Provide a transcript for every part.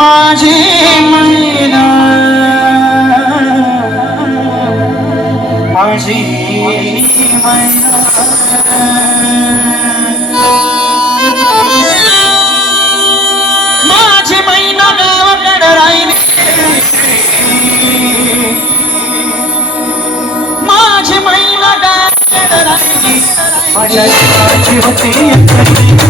माझी मैना माझी माझी मैना गावाकडे राहिली. माझी मैना गावाकडे राहिली. माझ्या होती.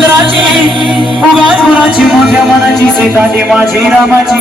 चंद्राची उगाच गुणाची मोठ्या मनाची सीता ती माझी रामाची.